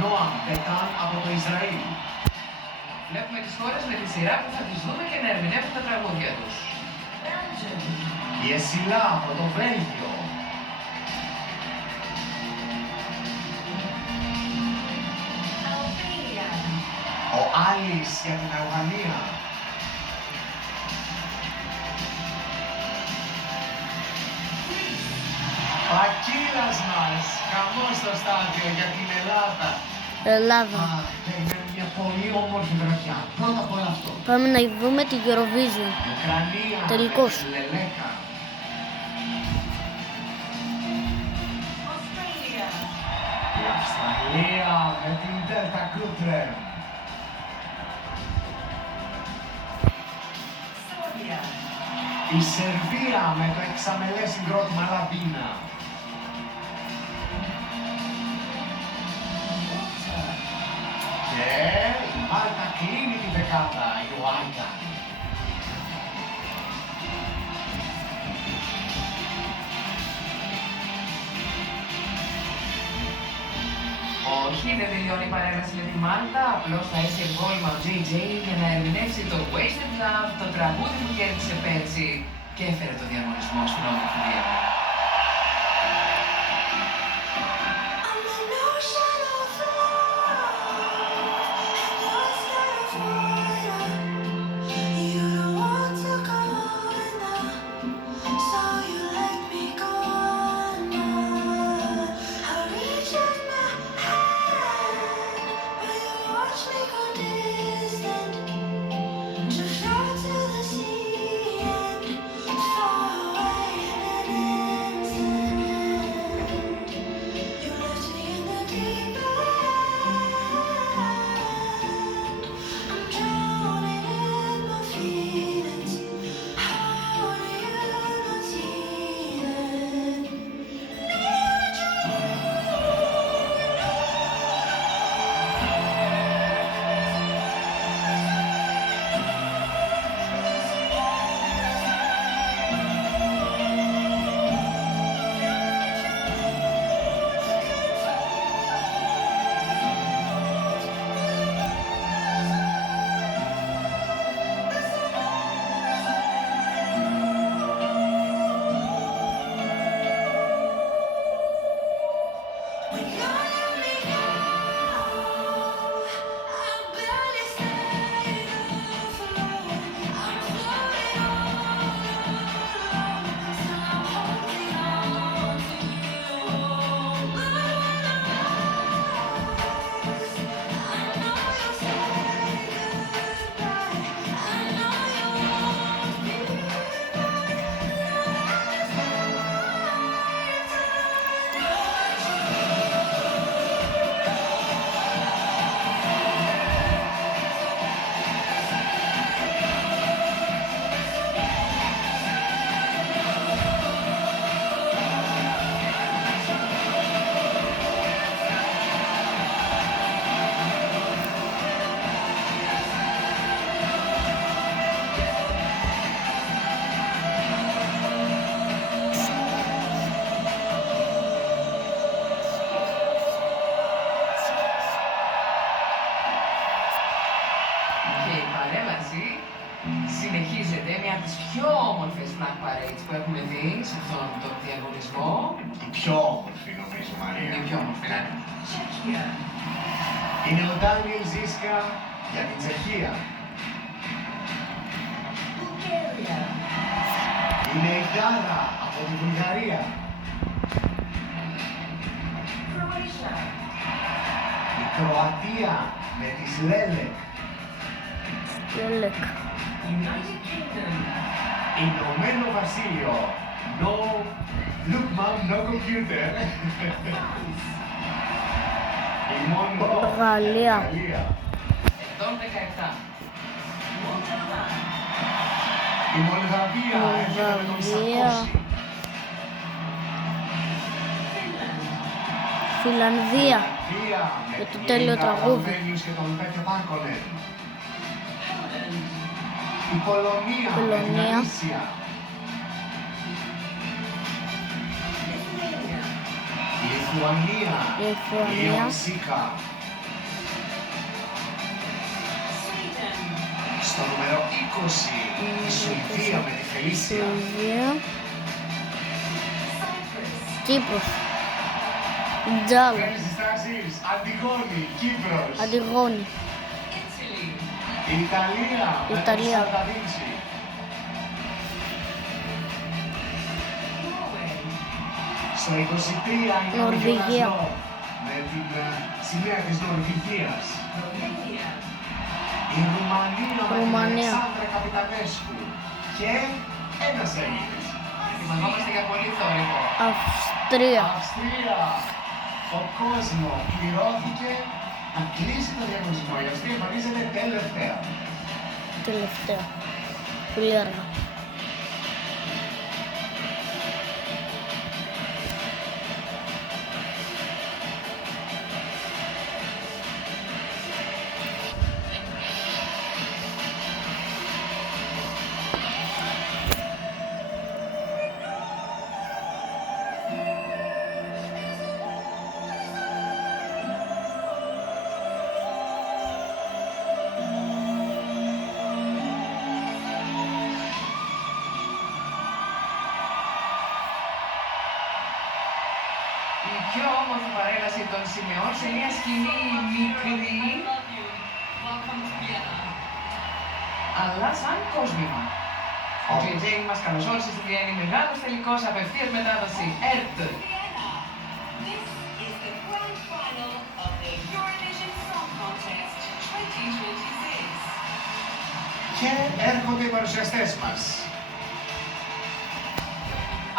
Νόαμ Πετάν από το Ισραήλ. Βλέπουμε τις χώρες με τη σειρά που θα τις δούμε και να ερμηνεύουν τα τραγούδια τους. Η Εσιλά από το Βέλγιο. Ο Άλις για την Αλβανία. Πακίλας μας, χαμός στο στάδιο για την Ελλάδα. Ελλάδα. Είναι μια πολύ όμορφη βραδιά. Πρώτα απ' όλα αυτό. Πάμε να δούμε την Eurovision. Ουκρανία, Τελικώς. Λελέκα. Η Αυστραλία με την Delta Goodrem. Η Σερβία με το εξαμελές συγκρότημα Λαβίνα. Και η Μάλτα κλείνει τη δεκάδα, η Ουάντα. Όχι, δεν τελειώνει η παρέμβαση με τη Μάλτα, απλώς θα έχει εμβόλυμα ο JJ για να ερμηνεύσει το Wasted Love, το τραγούδι που κέρδισε πέρσι και έφερε το διαγωνισμό στην όμορφη Βιέννη. Συνεχίζεται μια από τις πιο όμορφες flag parades που έχουμε δει σε αυτόν τον διαγωνισμό. Η πιο όμορφη νομίζω, Μαρία. Είναι η πιο όμορφη, ναι. Είναι ο Ντάνιελ Ζίσκα για την Τσεχία. Είναι η Γκάρα από τη Βουλγαρία. Η Κροατία με τις Λέλεκ. Λέλεκ. Ηνωμένο Βασίλειο. No, look mom, no computer. Η Γαλλία. Ετών 17. Η Μολδαβία έρχεται με τον Σαρκώση. Φιλανδία. Με το τέλειο τραγούδι. Και τον Πέτρο Πάρκονεν. Η Πολωνία. Με την Αλήσια. Η Λιθουανία. Η Ιωσίκα. Στο νούμερο 20, η Σουηδία με τη Φελίσια. Σουηδία. Κύπρος. Τζάλα. Φέρνει συστάσεις, Αντιγόνη, Κύπρος. Αντιγόνη. Η Ιταλία, με Ιταλία. τον Σανταβίντσι. Στο 23, η Νορβηγία. με την σημαία της Νορβηγίας. Η Ρουμανία με την Ρουμανία. Αλεξάνδρα Καπιτανέσκου. Και ένας Έλληνας. Ετοιμαζόμαστε για πολύ θόρυβο. Αυστρία. Αυστρία. Ο κόσμο πληρώθηκε να κλείσει το διαγωνισμό. Η Αυστρία εμφανίζεται τελευταία. Τελευταία. Πολύ αργά. Η πιο όμορφη παρέλαση των σημεών σε μια σκηνή μικρή, αλλά σαν κόσμημα. Ο JJ μας καλωσόρισε στη Βιέννη, μεγάλος τελικός, απευθείας μετάδοση, ΕΡΤ. This is the grand final of the Eurovision Song Contest 2026. Και έρχονται οι παρουσιαστές μας.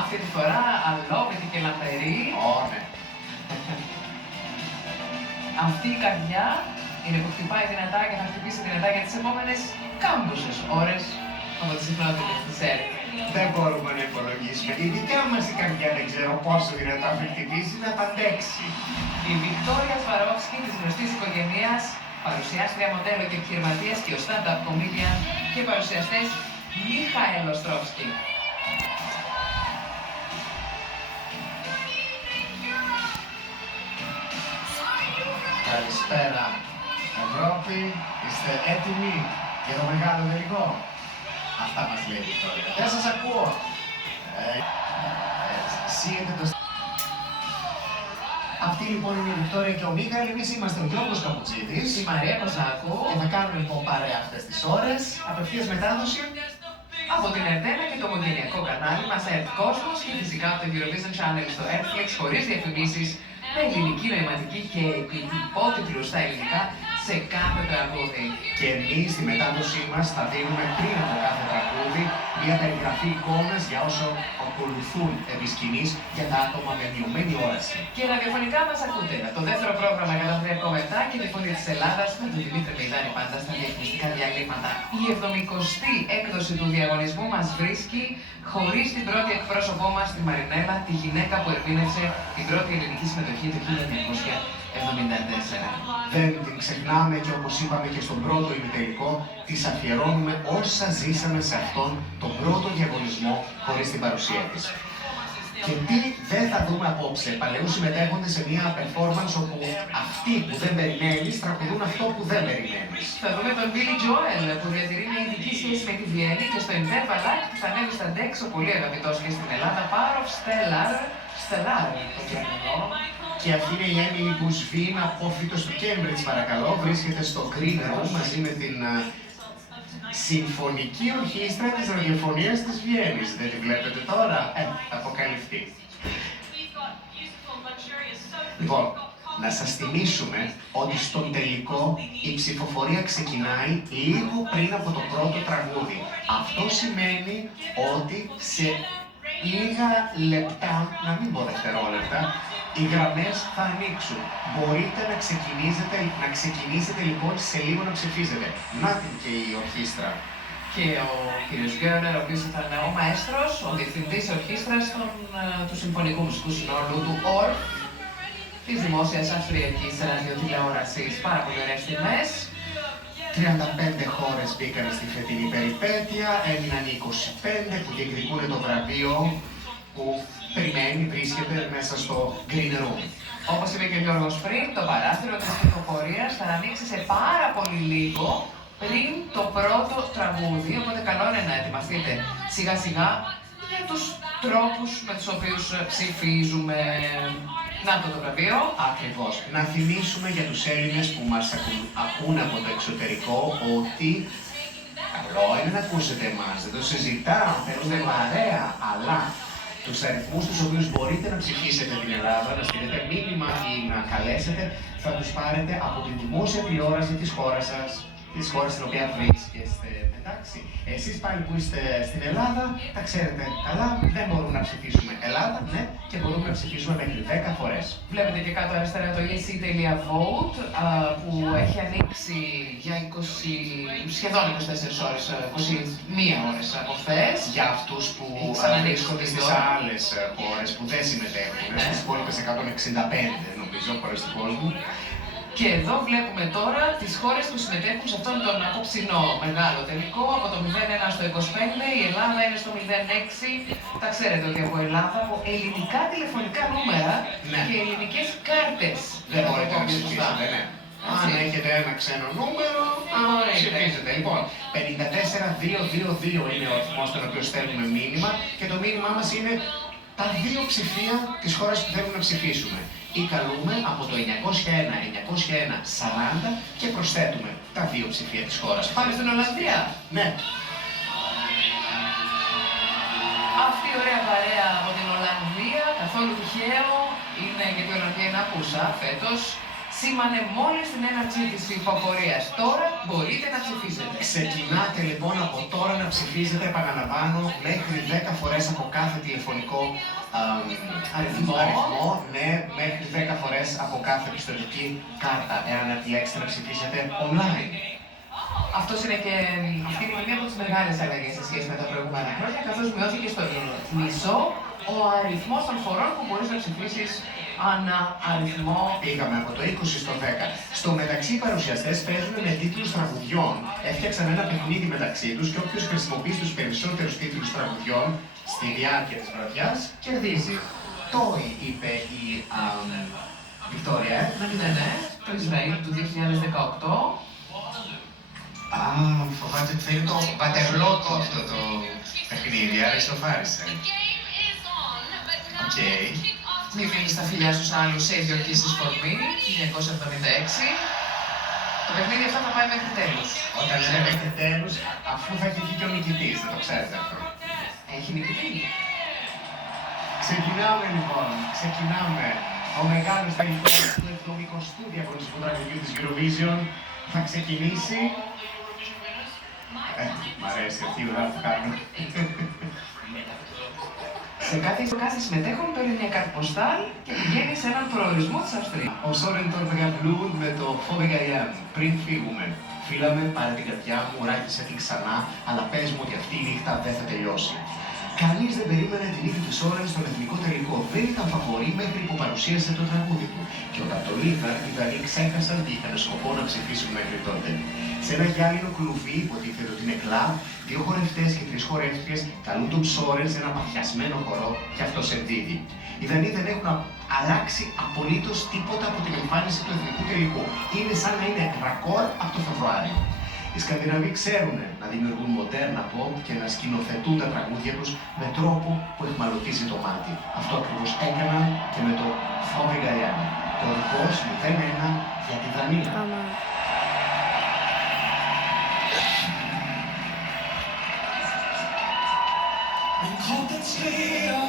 Αυτή τη φορά αλόβητη και λαμπερή. Ναι. Αυτή η καρδιά είναι που χτυπάει δυνατά και θα χτυπήσει δυνατά για τις επόμενες κάμποσες ώρες από τις συχνότητες της ΕΡΤ. Δεν μπορούμε να υπολογίσουμε. Η δικιά μας η καρδιά δεν ξέρω πόσο δυνατά θα χτυπήσει να τα αντέξει. Η Βικτόρια Σβαρόφσκι της γνωστής οικογένειας, παρουσιάστρια, μοντέλο και επιχειρηματίας και ο stand-up comedian και παρουσιαστές Μιχαήλ Οστρόφσκι. Καλησπέρα Ευρώπη, είστε έτοιμοι για το μεγάλο τελικό? Αυτά μας λέει η Βικτόρια. Δεν σας ακούω. Σύγεται το... Αυτή λοιπόν είναι η Βικτόρια και ο Μίχαηλ. Εμείς είμαστε ο Γιώργος Καπουτσίδης Η Μαρία Κοζάκου και θα κάνουμε λοιπόν παρέα αυτές τις ώρες. Απευθείας μετάδοση. από την ΕΡΤ1 και το οικογενειακό κανάλι μας ΕΡΤ Κόσμος και φυσικά από το Eurovision Channel στο Netflix χωρίς διαφημίσεις, με ελληνική νοηματική και υπότιτλους στα ελληνικά σε κάθε τραγούδι. Και εμείς στη μετάδοσή μας θα δίνουμε πριν από κάθε τραγούδι μια περιγραφή εικόνας για όσο ακολουθούν επί σκηνής για τα άτομα με μειωμένη όραση. Και ραδιοφωνικά μας ακούτε. Το δεύτερο πρόγραμμα 103,7 και τη φωνή της Ελλάδας με τον Δημήτρη Μεϊδάνη πάντα στα διαφημιστικά διαλύματα. Η 70η έκδοση του διαγωνισμού μας βρίσκει χωρίς την πρώτη εκπρόσωπό μας, τη Μαρινέλα, τη γυναίκα που ερμήνευσε την πρώτη ελληνική συμμετοχή το 1974. Δεν την ξεχνάμε και όπως είπαμε και στον πρώτο ημιτελικό, της αφιερώνουμε όσα ζήσαμε σε αυτόν τον πρώτο διαγωνισμό χωρίς την παρουσία της. Και τι δεν θα δούμε απόψε, παλαιούς συμμετέχοντες σε μια performance όπου αυτοί που δεν περιμένεις τραγουδούν αυτό που δεν περιμένεις. Θα δούμε τον Billy Joel που διατηρεί μια ειδική σχέση με τη Βιέννη και στο Interval Act θα ανέβει στα Dex ο πολύ αγαπητός και στην Ελλάδα Πάροφ Στέλλαρ. Και αυτή είναι η Έμιλι Μπουσβίν, απόφοιτος του Cambridge παρακαλώ, βρίσκεται στο Green Room μαζί με την Συμφωνική Ορχήστρα της Ραδιοφωνίας της Βιέννης. Δεν τη βλέπετε τώρα? Θα αποκαλυφθεί. Λοιπόν, να σας θυμίσουμε ότι στον τελικό η ψηφοφορία ξεκινάει λίγο πριν από το πρώτο τραγούδι. Αυτό σημαίνει ότι σε λίγα λεπτά, να μην πω δευτερόλεπτα, οι γραμμές θα ανοίξουν. Μπορείτε να ξεκινήσετε λοιπόν σε λίγο να ψηφίζετε. Να την και η ορχήστρα. Και ο κ. Γκέρνερ, ο οποίος ήταν ο μαέστρος, ο διευθυντής ορχήστρας του Συμφωνικού Μουσικού Συνόλου του ΟΡΦ, της Δημόσιας Αυστριακής Ραδιοτηλεόρασης. Πάρα πολύ ωραίες στιγμές. 35 χώρες μπήκαν στη φετινή περιπέτεια, έμειναν οι 25 που διεκδικούν το βραβείο που περιμένει, βρίσκεται μέσα στο Green Room. Όπως είπε και ο Γιώργος πριν, το παράθυρο της ψηφοφορίας θα ανοίξει σε πάρα πολύ λίγο πριν το πρώτο τραγούδι, οπότε καλό είναι να ετοιμαστείτε σιγά σιγά για τους τρόπους με τους οποίους ψηφίζουμε. Να το βραβείο. Ακριβώς. Να θυμίσουμε για τους Έλληνες που μας ακούν από το εξωτερικό ότι καλό είναι να ακούσετε εμάς, δεν το συζητάω, θέλουμε παρέα, αλλά τους αριθμούς τους οποίους μπορείτε να ψηφίσετε την Ελλάδα, να στείλετε μήνυμα ή να καλέσετε, θα τους πάρετε από την δημόσια τηλεόραση της χώρας σας, της χώρας στην οποία βρίσκεστε. Εντάξει, εσείς πάλι που είστε στην Ελλάδα, τα ξέρετε καλά, δεν μπορούμε να ψηφίσουμε Ελλάδα, ναι, και μπορούμε να ψηφίσουμε μέχρι 10 φορές. Βλέπετε και κάτω αριστερά το ec.vote που έχει ανοίξει για 20, σχεδόν 24 ώρες, 21 ώρες από χθες. Για αυτούς που βρίσκονται στις άλλες χώρες που δεν συμμετέχουν, στις υπόλοιπες 165 νομίζω χώρες του κόσμου. Και εδώ βλέπουμε τώρα τις χώρες που συμμετέχουν σε αυτόν τον απόψινό μεγάλο τελικό. Από το 0-1 στο 25, η Ελλάδα είναι στο 0-6. Τα ξέρετε ότι από Ελλάδα, από ελληνικά τηλεφωνικά νούμερα και ελληνικές κάρτες Δεν μπορείτε να ψηφίσετε, ναι. Αν έχετε ένα ξένο νούμερο, ψηφίζετε. Λοιπόν, 54-222 είναι ο αριθμός στον οποίο στέλνουμε μήνυμα και το μήνυμά μας είναι τα δύο ψηφία της χώρας που θέλουμε να ψηφίσουμε. Ή καλούμε από το 901-901-40 και προσθέτουμε τα δύο ψηφία της χώρας. Πάμε στην Ολλανδία. Ναι. Αυτή η ωραία παρέα από την Ολλανδία, καθόλου τυχαίο, είναι γιατί η Ολλανδία είναι απούσα φέτος. Σήμανε μόλις την έναρξη της ψηφοφορίας. Τώρα μπορείτε να ψηφίσετε. Ξεκινάτε λοιπόν από τώρα να ψηφίζετε, επαναλαμβάνω, μέχρι 10 φορές από κάθε τηλεφωνικό αριθμό, ναι, μέχρι 10 φορές από κάθε πιστωτική κάρτα, εάν επιλέξετε να ψηφίσετε online. Αυτή είναι μία από τις μεγάλες αλλαγές σε σχέση με τα προηγούμενα χρόνια, καθώς μειώθηκε στο μισό ο αριθμός των χωρών που μπορείς να ψηφίσεις ανά αριθμό. Πήγαμε από το 20 στο 10. Στο μεταξύ, οι παρουσιαστές παίζουν με τίτλους τραγουδιών. Έφτιαξαν ένα παιχνίδι μεταξύ τους και όποιος χρησιμοποιεί τους περισσότερους τίτλους τραγουδιών στη διάρκεια της βραδιάς κερδίζει. Το είπε η Βικτόρια, Ναι, το Ισραήλ του 2018. Φοβάται ότι θα είναι το πατερλότο αυτό το παιχνίδι, άρα ισοφάρισε. Οκ. Μη μείνεις στα φιλιά στους άλλους, σε ιδιορκήσεις φορμή, 1976. Το παιχνίδι αυτό θα πάει μέχρι τέλους. Όταν λέμε μέχρι τέλους, αφού θα έχει βγει και ο νικητής, δεν το ξέρετε αυτό. Έχει νικητή. Ξεκινάμε λοιπόν, ξεκινάμε. Ο μεγάλος τελικός του 70ου διαγωνιστικού τραγουδιού της Eurovision θα ξεκινήσει. Μ' αρέσει αυτή η ουρά που κάνω. Σε κάθε συμμετέχον παίρνει μια κάρτα ποστάλ και πηγαίνει σε έναν προορισμό της Αυστρίας. Ο Σόρεν τον Βεγαμπλούν με το Φοβεγαϊάν. Πριν φύγουμε, φίλαμε, πάρε την καρδιά μου, ράκισε την ξανά, αλλά πες μου ότι αυτή η νύχτα δεν θα τελειώσει. Κανείς δεν περίμενε την νίκη του Σόρεν στον εθνικό τελικό. Δεν ήταν φαβορί μέχρι που παρουσίασε το τραγούδι του. Και όταν το είδαν, οι Δανείοι ξέχασαν τι είχαν σκοπό να ψηφίσουν μέχρι τότε. Σε ένα γυάλινο κλουβί, υποτίθεται ότι είναι κλαμπ, 2 χορευτές και 3 χορεύτριες καλούν τον Σόρεν σε ένα παθιασμένο χορό και αυτό σε δίδει. Οι Δανείοι δεν έχουν αλλάξει απολύτως τίποτα από την εμφάνιση του εθνικού τελικού. Είναι σαν να είναι ρακόρ από το Φεβρουάριο. Οι Σκανδιναβοί ξέρουν να δημιουργούν μοντέρνα pop και να σκηνοθετούν τα τραγούδια τους με τρόπο που εχμαλωτίζει το μάτι. Αυτό ακριβώς έκαναν και με το Φοβεγαϊάν. Το δικός 0-1 για τη Δανία. Hopp att svea